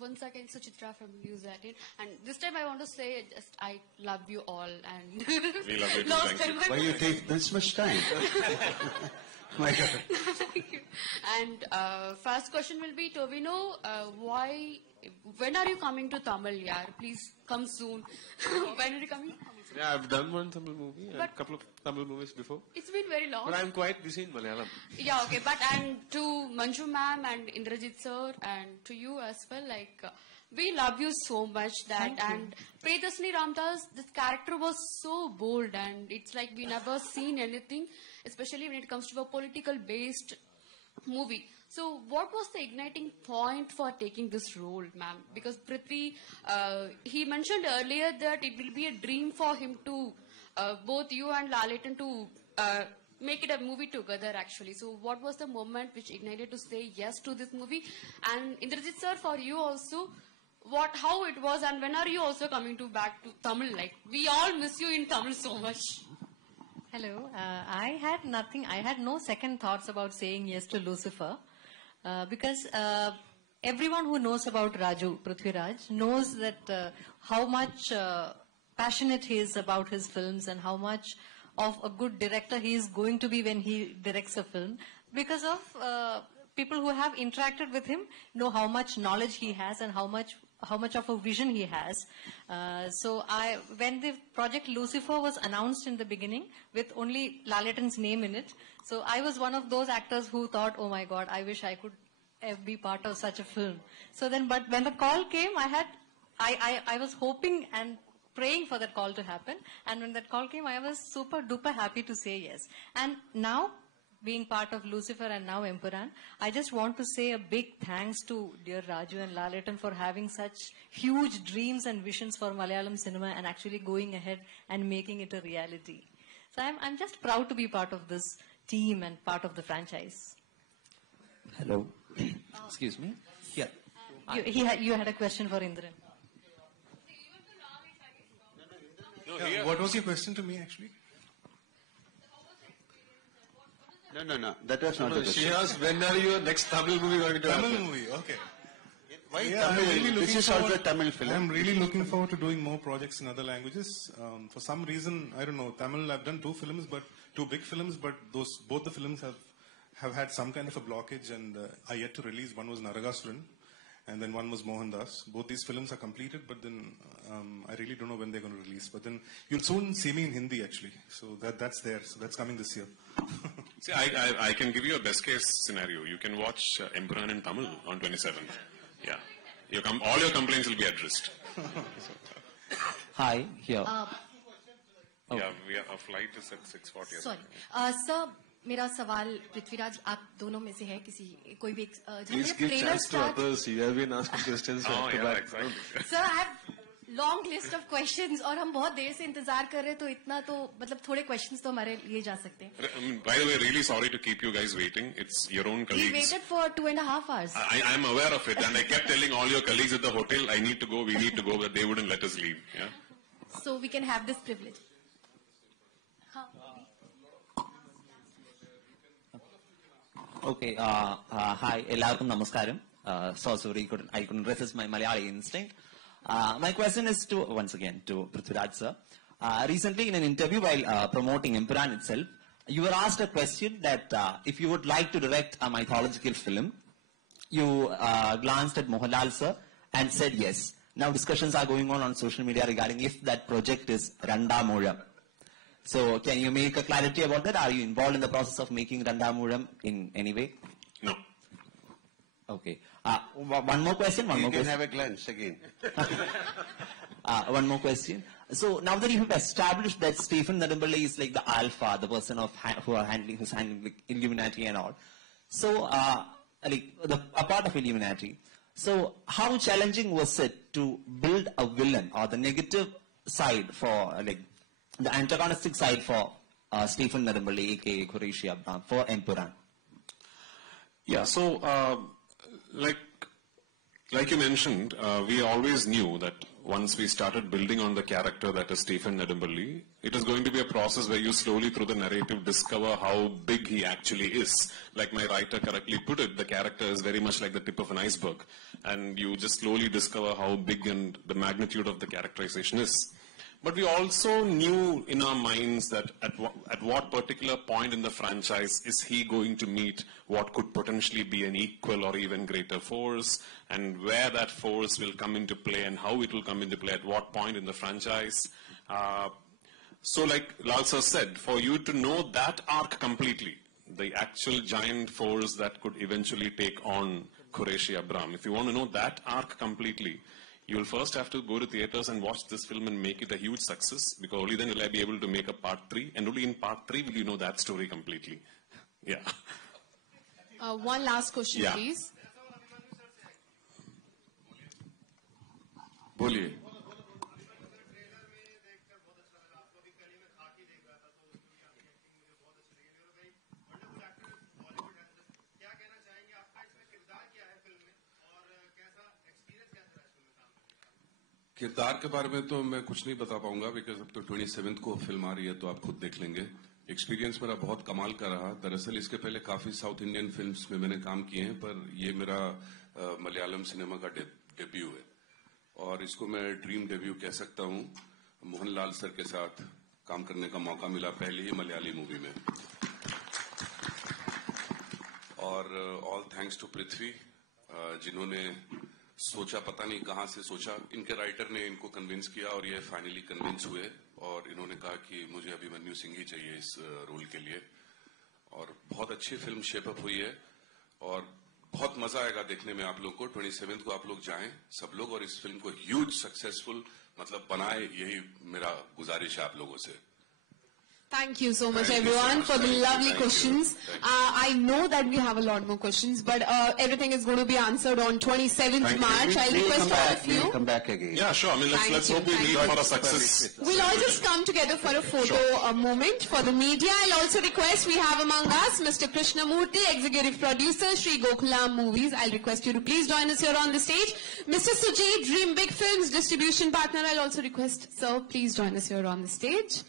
Once again, Suchitra from News 18. And this time I want to say just I love you all. And we love you too, lost thank you. Why you take this much time? My God. Thank you. And first question will be, Tovino, when are you coming to Tamil, yaar? Please come soon. When are you coming? Yeah, I've done one Tamil movie and a couple of Tamil movies before. It's been very long. But I'm quite busy in Malayalam. Yeah, okay. But and to Manju ma'am and Indrajit sir and to you as well, we love you so much that. And Priyadashini Ramdas, this character was so bold and it's like we never seen anything, especially when it comes to a political based movie. So what was the igniting point for taking this role, ma'am? Because Prithvi, he mentioned earlier that it will be a dream for him to, both you and Lalitan to make it a movie together actually. So what was the moment which ignited to say yes to this movie? And Indrajit sir, for you also, how it was and when are you also coming back to Tamil? Like, we all miss you in Tamil so much. Hello, I had no second thoughts about saying yes to Lucifer. Because everyone who knows about Raju, Prithviraj, knows that how much passionate he is about his films and how much of a good director he is going to be when he directs a film. Because of people who have interacted with him know how much knowledge he has and how much of a vision he has. When the project Lucifer was announced in the beginning with only Lalitan's name in it, so I was one of those actors who thought, oh my God, I wish I could be part of such a film. So then, but when the call came, I was hoping and praying for that call to happen. And when that call came, I was super duper happy to say yes. And now, being part of Lucifer and now Empuran, I just want to say a big thanks to dear Raju and Lalitan for having such huge dreams and visions for Malayalam cinema and actually going ahead and making it a reality. So I'm just proud to be part of this team and part of the franchise. Hello. Excuse me. Yeah. You had a question for Indran. What was your question to me actually? No. That was not the question. She asked, when are your next Tamil movie going to happen? Tamil movie, okay. Why Yeah, Tamil? This is also a Tamil film. I'm really looking forward to doing more projects in other languages. For some reason, I don't know, Tamil, I've done two big films, but both the films have had some kind of a blockage and are yet to release. One was Naragasuran and then one was Mohandas. Both these films are completed, but then I really don't know when they're going to release. But then you'll soon see me in Hindi actually. So that's there. So that's coming this year. See, I can give you a best case scenario. You can watch Empuran in Tamil on 27th. Yeah. All your complaints will be addressed. Hi, here. Yeah, our flight is at 6:40. Sorry. Sir, मेरा सवाल पृथ्वीराज आप दोनों में से है कोई भी Please give chance to others. You have been asking questions back to back. Sir, I have long list of questions और हम बहुत देर से इंतजार कर रहे हैं तो इतना तो मतलब थोड़े questions तो हमारे लिए जा सकते हैं. By the way, really sorry to keep you guys waiting. It's your own colleagues. We waited for 2.5 hours. I'm aware of it, and I kept telling all your colleagues at the hotel, I need to go, we need to go, but they wouldn't let us leave. Yeah. So we can have this privilege. Okay, hi, എല്ലാവർക്കും നമസ്കാരം. So sorry, I couldn't resist my Malayali instinct. My question is once again to Prithviraj sir. Recently in an interview while promoting Empuran itself, you were asked a question that if you would like to direct a mythological film, you glanced at Mohanlal sir and said yes. Now discussions are going on social media regarding if that project is Randamoolam. So can you make a clarity about that? Are you involved in the process of making Randamoolam in any way? No. Okay. One more question. You can have a glance again. One more question. So now that you have established that Stephen Nedumballi is like the alpha, the person who's handling Illuminati and all. So a part of Illuminati. So how challenging was it to build a villain or the negative side for the antagonistic side for Stephen Nedumballi, aka Qureshi Abram, for Empuran? Yeah, so like you mentioned, we always knew that once we started building on the character that is Stephen Nedumballi, it is going to be a process where you slowly through the narrative discover how big he actually is. Like my writer correctly put it, the character is very much like the tip of an iceberg. And you just slowly discover how big and the magnitude of the characterization is. But we also knew in our minds that at what particular point in the franchise is he going to meet what could potentially be an equal or even greater force, and where that force will come into play and how it will come into play at what point in the franchise. So like Lal sir said, for you to know that arc completely, the actual giant force that could eventually take on Qureshi Abram, if you want to know that arc completely, you will first have to go to theaters and watch this film and make it a huge success, because only then will I be able to make a part 3, and only in part 3 will you know that story completely. Yeah. One last question, Yeah. please. बोलिए. किरदार के बारे में तो मैं कुछ नहीं बता पाऊंगा, बिकॉज अब तो 27th को फिल्म आ रही है, तो आप खुद देख लेंगे. एक्सपीरियंस मेरा बहुत कमाल का रहा. दरअसल इसके पहले काफी साउथ इंडियन फिल्म्स में मैंने काम किए हैं, पर ये मेरा मलयालम सिनेमा का डेब्यू है, और इसको मैं ड्रीम डेब्यू कह सकता हूँ. मोहनलाल सर के साथ काम करने का मौका मिला पहली ही मलयाली मूवी में, और ऑल थैंक्स टू पृथ्वी, जिन्होंने सोचा, पता नहीं कहां से सोचा, इनके राइटर ने इनको कन्विंस किया और ये फाइनली कन्विंस हुए, और इन्होंने कहा कि मुझे अभिमन्यु सिंह ही चाहिए इस रोल के लिए. और बहुत अच्छी फिल्म शेप अप हुई है, और बहुत मजा आएगा देखने में आप लोग को. 27th को आप लोग जाएं सब लोग, और इस फिल्म को ह्यूज सक्सेसफुल मतलब बनाए, यही मेरा गुजारिश है आप लोगों से. Thank you so much, Thank you everyone, so much. for the Thank you. lovely Thank you. questions. Thank you. I know that we have a lot more questions, but everything is going to be answered on 27th Thank you. March. I'll We'll request come all back. of you. We'll come back again. Yeah, sure. I mean, Thank let's you. hope we Thank meet you. for a success. We'll all just come together for a photo moment for the media. I'll also request, we have among us Mr. Krishnamurthy, Executive Producer, Sri Gokulam Movies. I'll request you to please join us here on the stage. Mr. Sujit, Dream Big Films, Distribution Partner. I'll also request, sir, please join us here on the stage.